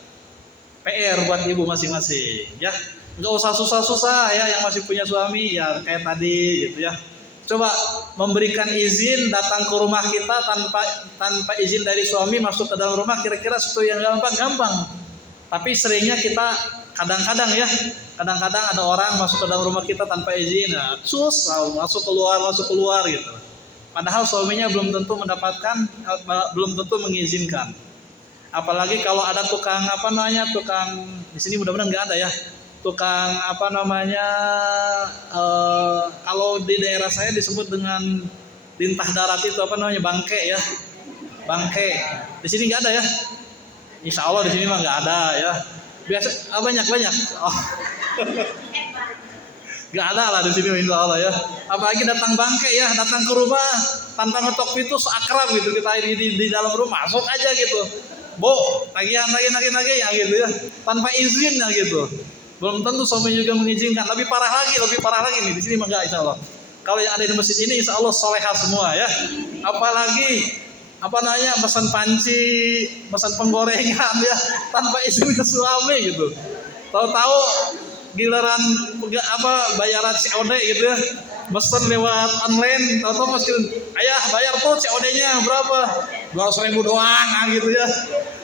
PR buat ibu masing-masing ya. Nggak usah susah-susah ya, yang masih punya suami ya kayak tadi gitu ya. Coba memberikan izin datang ke rumah kita tanpa izin dari suami masuk ke dalam rumah, kira-kira sesuatu yang gampang. Tapi seringnya kita kadang-kadang ada orang masuk ke dalam rumah kita tanpa izin, masuk keluar gitu. Padahal suaminya belum tentu mengizinkan. Apalagi kalau ada tukang di sini mudah-mudahan nggak ada ya. Tukang kalau di daerah saya disebut dengan lintah darat itu bangke ya. Bangke. Di sini nggak ada ya. Insya Allah di sini mah nggak ada ya. Biasa banyak. Oh. Gak ada lah di sini insya Allah ya. Apalagi datang bangke ya, datang ke rumah tanpa ngetok pintu seakrab gitu kita di dalam rumah masuk aja gitu. Bo, tagihan ya gitu ya, tanpa izin ya gitu. Belum tentu suami juga mengizinkan. Lebih parah lagi nih di sini mah enggak insya Allah. Kalau yang ada di masjid ini insya Allah solehah semua ya. Apalagi pesan panci, pesan penggorengan ya tanpa izin ke suami gitu. Tahu-tahu giliran bayaran COD gitu ya, mesen lewat online, tahu-tahu masukin, ayah bayar tuh COD-nya berapa, 200.000 doang gitu ya,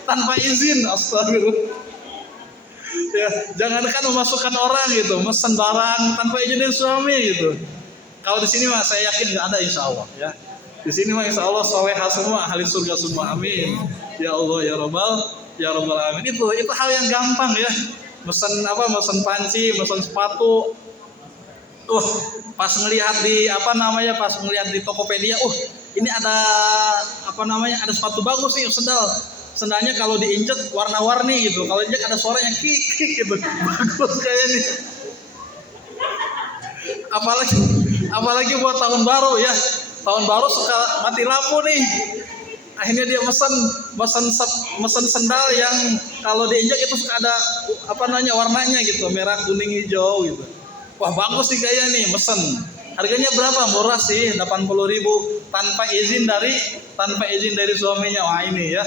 tanpa izin. Astagfirullah ya, jangankan memasukkan orang gitu, mesen barang tanpa izinin suami gitu. Kalau di sini mah saya yakin nggak ada insya Allah ya. Di sini mah insya Allah solehah semua, ahli surga semua, amin ya Allah ya Rabbal alamin. Itu hal yang gampang ya. Mesen panci, mesen sepatu. Pas ngelihat di Tokopedia, ini ada ada sepatu bagus nih, sendalnya kalau diinjek warna-warni gitu. Kalau injek ada suaranya kik gitu. Bagus kayaknya. Apalagi buat tahun baru ya. Tahun baru suka mati lampu nih. Akhirnya dia mesen sendal yang kalau diinjak itu suka ada warnanya gitu, merah, kuning, hijau gitu. Wah bagus nih kayaknya nih, mesen. Harganya berapa? Murah sih, 80.000 tanpa izin dari suaminya. Wah ini ya,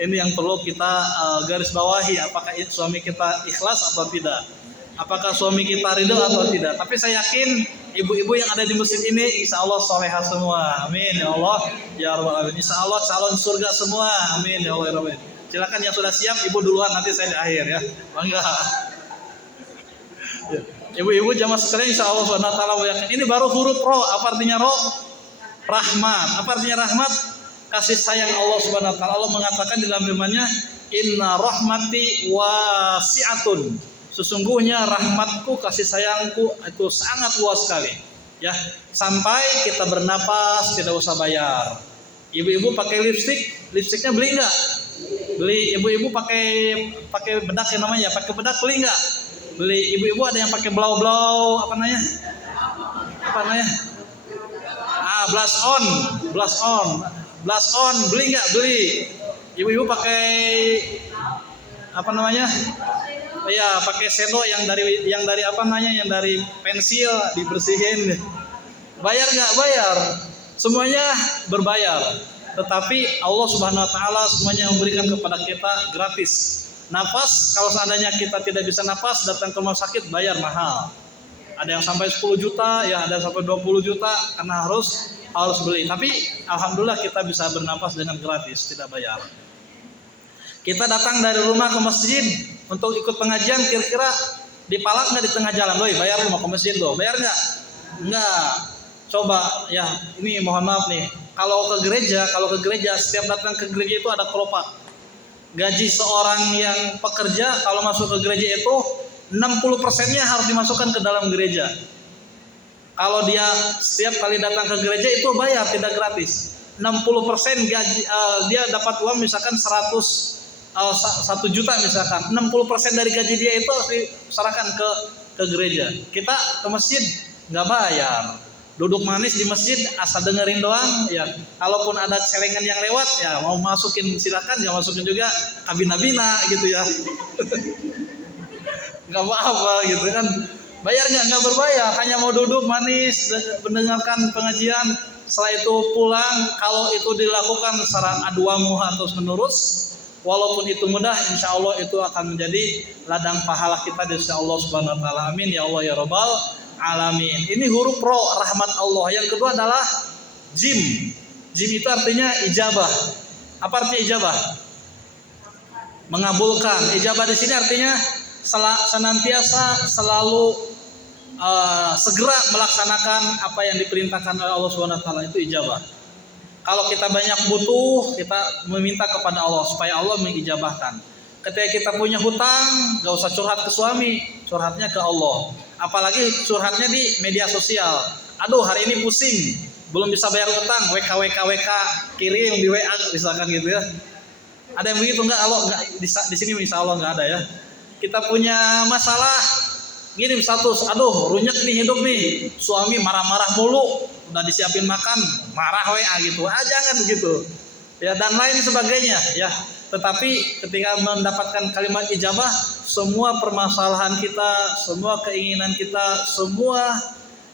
ini yang perlu kita garis bawahi. Apakah suami kita ikhlas atau tidak? Apakah suami kita ridho atau tidak? Tapi saya yakin ibu-ibu yang ada di masjid ini insya Allah solehah semua, amin ya Allah ya Rabbal alamin. Insya Allah calon surga semua, amin ya Allah ya Rabbal alamin. Silakan yang sudah siap, ibu duluan, nanti saya di akhir ya, bangga ya. Ibu-ibu jamaah sekalian, insya Allah subhanahu wa ta'ala muliakan. Ini baru huruf ro. Apa artinya ro? Rahmat. Apa artinya rahmat? Kasih sayang Allah subhanahu wa ta'ala. Allah mengatakan di dalam firman-Nya, inna rahmati wasi'atun. Sesungguhnya rahmatku, kasih sayangku itu sangat luas sekali. Ya, sampai kita bernapas tidak usah bayar. Ibu-ibu pakai lipstiknya beli nggak? Beli. Ibu-ibu pakai bedak yang namanya, pakai bedak beli nggak? Beli. Ibu-ibu ada yang pakai blau apa namanya? Blush on beli nggak? Beli. Ibu-ibu pakai ya pakai sendok yang dari pensil dibersihin. Bayar nggak? Bayar. Semuanya berbayar. Tetapi Allah Subhanahu Wa Taala semuanya memberikan kepada kita gratis. Nafas, kalau seandainya kita tidak bisa nafas, datang ke rumah sakit bayar mahal. Ada yang sampai 10 juta, ya ada yang sampai 20 juta karena harus beli. Tapi alhamdulillah kita bisa bernafas dengan gratis, tidak bayar. Kita datang dari rumah ke masjid untuk ikut pengajian, kira-kira dipalak nggak di tengah jalan? Doi, bayar lu mau ke masjid loh, bayar nggak? Nggak. Coba ya, ini mohon maaf nih. Kalau ke gereja, setiap datang ke gereja itu ada kelopak. Gaji seorang yang pekerja kalau masuk ke gereja itu 60%-nya harus dimasukkan ke dalam gereja. Kalau dia setiap kali datang ke gereja itu bayar, tidak gratis. 60% gaji dia dapat uang misalkan 1 juta misalkan. 60% dari gaji dia itu harus diserahkan ke gereja. Kita ke masjid nggak bayar. Duduk manis di masjid asal dengerin doang ya. Kalaupun ada celengan yang lewat ya mau masukin silakan, ya masukin juga kabina gitu ya. Nggak apa-apa gitu kan. Bayar nggak berbayar, hanya mau duduk manis mendengarkan pengajian. Setelah itu pulang, kalau itu dilakukan secara adwamuha terus menerus, walaupun itu mudah, insya Allah itu akan menjadi ladang pahala kita di sisi Allah Subhanahu Wa Taala. Amin ya Allah ya Rabbal alamin. Ini huruf ro, rahmat Allah. Yang kedua adalah jim. Jim itu artinya ijabah. Apa artinya ijabah? Mengabulkan. Ijabah di sini artinya senantiasa selalu segera melaksanakan apa yang diperintahkan oleh Allah Subhanahu Wa Taala, itu ijabah. Kalau kita banyak butuh, kita meminta kepada Allah supaya Allah mengijabahkan. Ketika kita punya hutang, gak usah curhat ke suami, curhatnya ke Allah. Apalagi curhatnya di media sosial. Aduh hari ini pusing, belum bisa bayar hutang, WK kirim di WA misalkan gitu ya. Ada yang begitu nggak? Allah nggak, di sini insya Allah nggak ada ya. Kita punya masalah, ngirim status, aduh runyek nih hidup nih, suami marah-marah mulu, udah disiapin makan, marah WA gitu, jangan begitu, ya dan lain sebagainya, ya. Tetapi ketika mendapatkan kalimat ijabah, semua permasalahan kita, semua keinginan kita, semua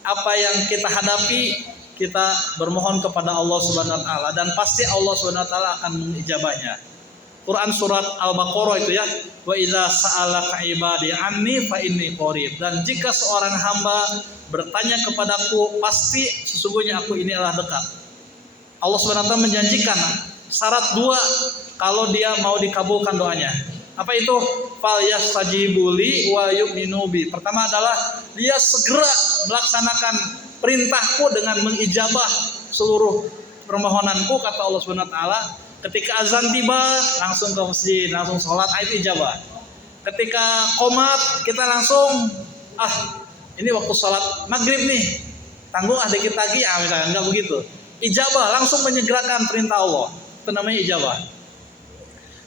apa yang kita hadapi, kita bermohon kepada Allah Subhanahu wa taala dan pasti Allah Subhanahu wa taala akan mengijabahnya. Quran surat Al-Baqarah itu ya, wa idza sa'alaka ibadi anni fa inni qarib, dan jika seorang hamba bertanya kepadaku, pasti sesungguhnya aku ini adalah dekat. Allah Subhanahu wa taala menjanjikan syarat 2 kalau dia mau dikabulkan doanya. Apa itu? Fal yastajibuli wa yu'minu bi. Pertama adalah dia segera melaksanakan perintahku dengan mengijabah seluruh permohonanku, kata Allah Subhanahu wa taala. Ketika azan tiba, langsung ke masjid, langsung sholat, itu ijabah. Ketika qomat, kita langsung, ini waktu sholat maghrib nih, tanggung dikit lagi, misalnya, enggak begitu. Ijabah, langsung menyegerakan perintah Allah, itu namanya ijabah.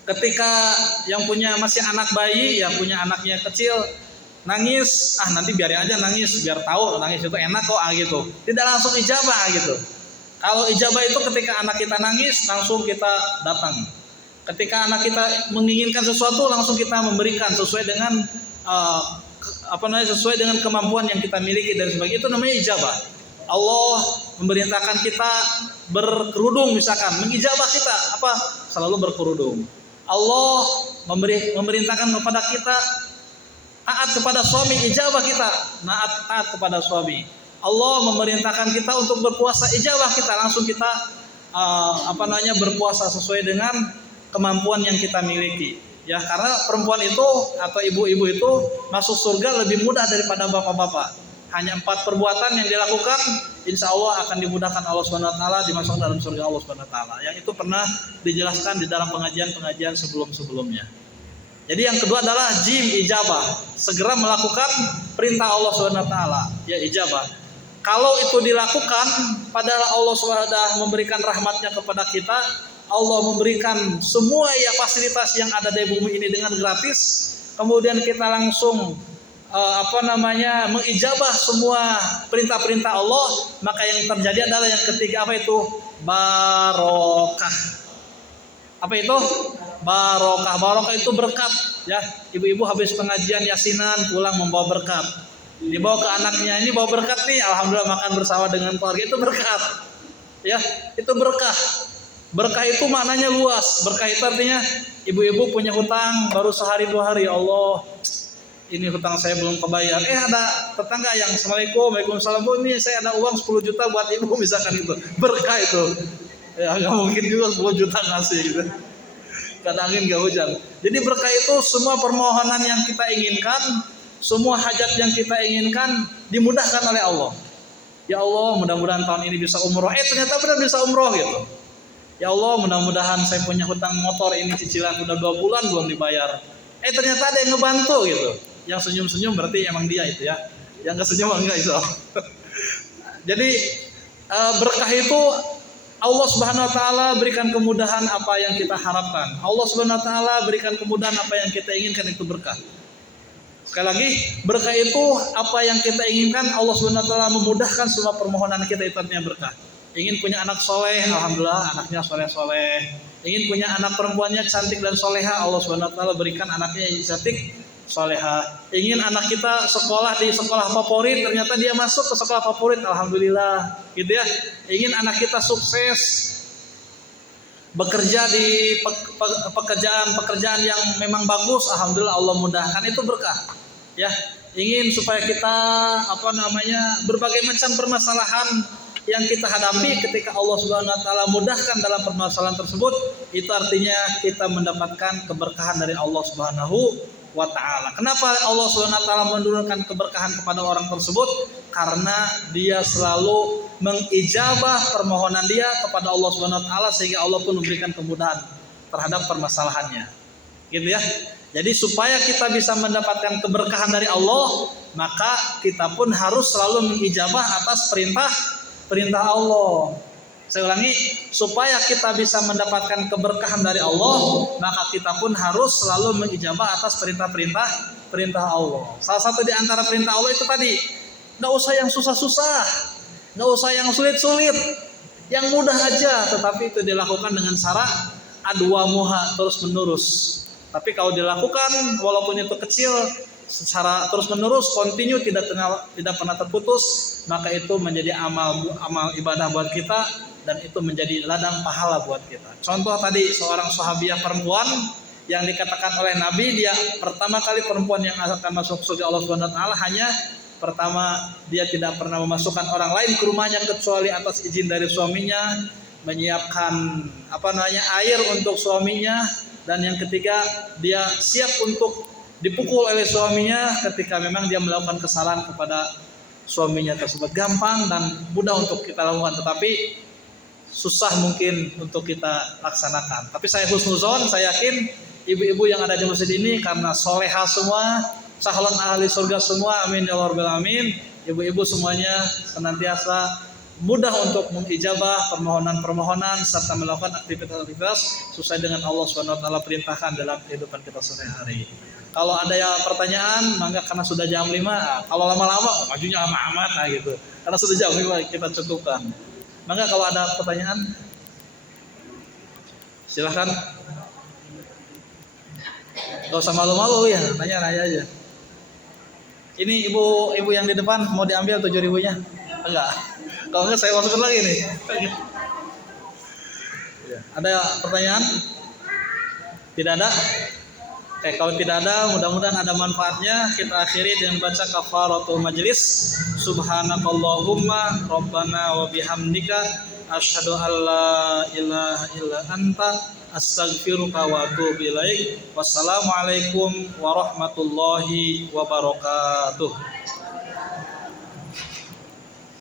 Ketika yang punya masih anak bayi, yang punya anaknya kecil, nangis, nanti biarin aja nangis, biar tahu nangis itu enak kok, gitu. Tidak langsung ijabah, gitu. Kalau ijabah itu ketika anak kita nangis, langsung kita datang. Ketika anak kita menginginkan sesuatu, langsung kita memberikan sesuai dengan sesuai dengan kemampuan yang kita miliki dan sebagainya. Itu namanya ijabah. Allah memerintahkan kita berkerudung, misalkan, mengijabah kita selalu berkerudung. Allah memerintahkan kepada kita taat kepada suami, ijabah kita taat kepada suami. Allah memerintahkan kita untuk berpuasa, ijabah kita, langsung kita berpuasa sesuai dengan kemampuan yang kita miliki. Ya, karena perempuan itu atau ibu-ibu itu masuk surga lebih mudah daripada bapak-bapak. Hanya 4 perbuatan yang dilakukan, insya Allah akan dimudahkan Allah Subhanahu wa taala, dimasukkan dalam surga Allah Subhanahu wa taala. Yang itu pernah dijelaskan di dalam pengajian-pengajian sebelum-sebelumnya. Jadi yang kedua adalah jim, ijabah, segera melakukan perintah Allah Subhanahu wa taala, ya ijabah. Kalau itu dilakukan, padahal Allah SWT memberikan rahmatnya kepada kita, Allah memberikan semua fasilitas yang ada di bumi ini dengan gratis, kemudian kita langsung mengijabah semua perintah-perintah Allah, maka yang terjadi adalah yang ketiga, barokah. Apa itu? Barokah. Barokah itu berkat, ya. Ibu-ibu habis pengajian yasinan pulang membawa berkat, dibawa ke anaknya, ini bawa berkat nih, alhamdulillah makan bersama dengan keluarga, itu berkat, ya, itu berkah. Berkah itu maknanya luas. Berkah itu artinya ibu-ibu punya hutang baru sehari 2 hari, ya Allah, ini hutang saya belum kebayar. Ada tetangga yang assalamualaikum, waalaikumsalam, Bu, ini saya ada uang 10 juta buat ibu, misalkan, itu berkah itu. Ya nggak mungkin juga 10 juta ngasih gitu. Karena angin nggak hujan. Jadi berkah itu semua permohonan yang kita inginkan, semua hajat yang kita inginkan dimudahkan oleh Allah. Ya Allah, mudah-mudahan tahun ini bisa umroh. Ternyata benar bisa umroh gitu. Ya Allah, mudah-mudahan saya punya hutang motor ini cicilan udah 2 bulan belum dibayar. Ternyata ada yang ngebantu gitu. Yang senyum-senyum berarti emang dia itu, ya. Yang nggak senyum enggak itu. Jadi berkah itu Allah Subhanahu wa taala berikan kemudahan apa yang kita harapkan. Allah Subhanahu wa taala berikan kemudahan apa yang kita inginkan, itu berkah. Sekali lagi, berkah itu apa yang kita inginkan, Allah Subhanahu wa taala memudahkan semua permohonan kita, itu artinya berkah. Ingin punya anak soleh, alhamdulillah anaknya soleh-soleh. Ingin punya anak perempuannya cantik dan soleha, Allah Subhanahu wa taala berikan anaknya yang cantik, soleha. Ingin anak kita sekolah di sekolah favorit, ternyata dia masuk ke sekolah favorit, alhamdulillah, gitu ya. Ingin anak kita sukses bekerja di pekerjaan yang memang bagus, alhamdulillah Allah mudahkan, itu berkah. Ya, ingin supaya kita berbagai macam permasalahan yang kita hadapi, ketika Allah Subhanahu wa taala mudahkan dalam permasalahan tersebut, itu artinya kita mendapatkan keberkahan dari Allah Subhanahu wa taala. Kenapa Allah Subhanahu wa taala menurunkan keberkahan kepada orang tersebut? Karena dia selalu mengijabah permohonan dia kepada Allah Subhanahu wa taala, sehingga Allah pun memberikan kemudahan terhadap permasalahannya. Gitu ya. Jadi supaya kita bisa mendapatkan keberkahan dari Allah, maka kita pun harus selalu mengijabah atas perintah Allah. Saya ulangi, supaya kita bisa mendapatkan keberkahan dari Allah, maka kita pun harus selalu mengijabah atas perintah-perintah perintah Allah. Salah satu di antara perintah Allah itu tadi, nggak usah yang susah-susah, nggak usah yang sulit-sulit, yang mudah aja. Tetapi itu dilakukan dengan cara adwamuha, terus menerus. Tapi kalau dilakukan walaupun itu kecil, secara terus menerus, continue, tidak pernah terputus, maka itu menjadi amal ibadah buat kita, dan itu menjadi ladang pahala buat kita. Contoh tadi seorang sahabiah perempuan yang dikatakan oleh Nabi, dia pertama kali perempuan yang akan masuk surga Allah Subhanahu wa taala, hanya pertama dia tidak pernah memasukkan orang lain ke rumahnya kecuali atas izin dari suaminya, menyiapkan air untuk suaminya, dan yang ketiga dia siap untuk dipukul oleh suaminya ketika memang dia melakukan kesalahan kepada suaminya tersebut. Gampang dan mudah untuk kita lakukan, tetapi susah mungkin untuk kita laksanakan. Tapi saya husnuzon, saya yakin ibu-ibu yang ada di masjid ini karena soleha semua, calon ahli surga semua, amin ya rabbal alamin. Ibu-ibu semuanya senantiasa mudah untuk mengijabah permohonan-permohonan serta melakukan aktivitas-aktivitas sesuai dengan Allah Subhanahu wa taala perintahkan dalam kehidupan kita sehari-hari. Kalau ada yang pertanyaan, mangga, karena sudah jam 5, kalau lama-lama majunya lama amat gitu. Karena sudah jam 5 kita cukupkan. Mangga kalau ada pertanyaan silahkan. Gak usah malu-malu ya, tanya aja. Ini ibu yang di depan mau diambil 7.000-nya? Enggak. Kalau enggak saya masukin lagi nih. Ada pertanyaan? Tidak ada? Oke, kalau tidak ada, mudah-mudahan ada manfaatnya. Kita akhiri dengan baca kafaratul majlis. Subhanakallahumma rabbana wa bihamdika asyhadu an la ilaha illa anta astaghfiruka wa atubu ilaik. Wassalamualaikum warahmatullahi wabarakatuh.